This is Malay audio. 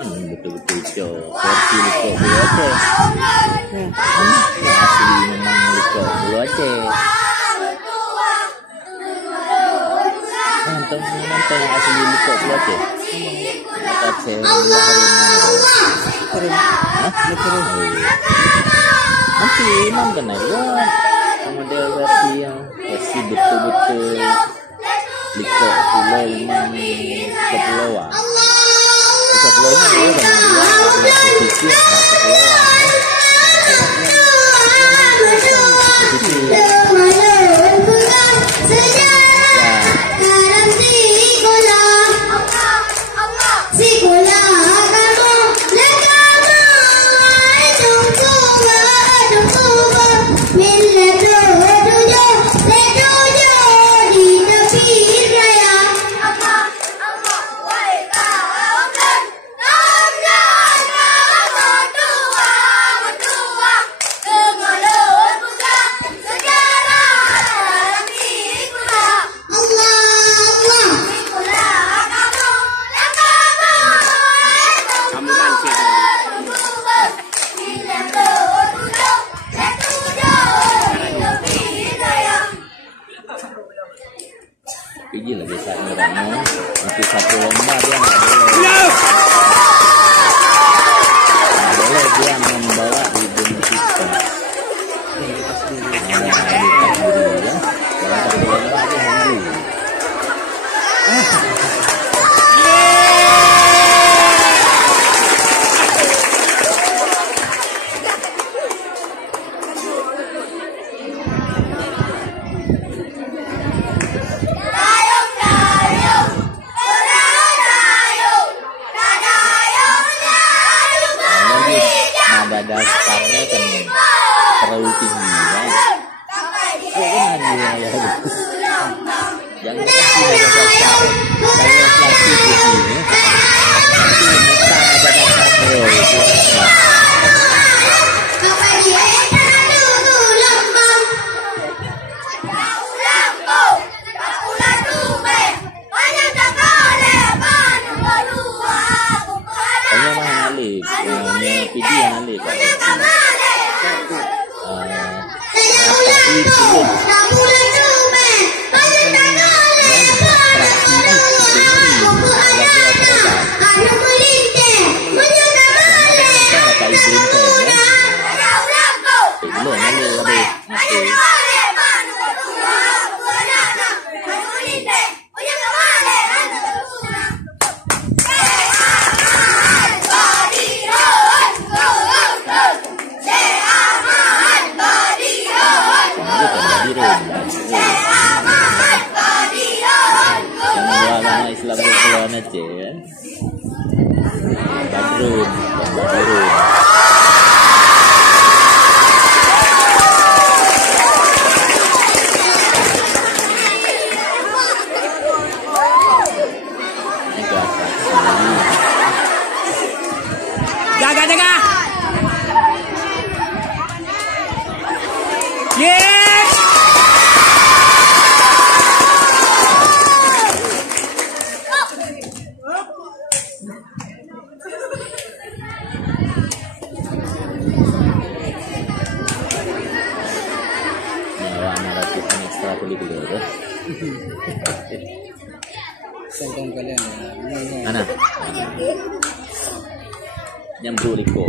Betul-betul cok. Versi Liko Bulu Aceh. Asli memang Liko Bulu Aceh. Nonton asli Liko Bulu Aceh. Aceh nanti nonton aja model versi betul-betul Liko Pulau memang kepulauan. Kepulauannya dia udah berpikir Iji lagi saat ngerano untuk satu lomba dia nggak boleh dia membawa ibu kita dalam satu lomba dia mundur. Dasarnya kan terlalu tinggi ya. Jangan kasih dasar kayak plastik begini. Ada dasarnya. Islam Kepulauan Aceh kan. Badrun. Jaga. Yes. Ekstra kulit dulu. Sangkong kalian. Mana? Yang Bro Liko.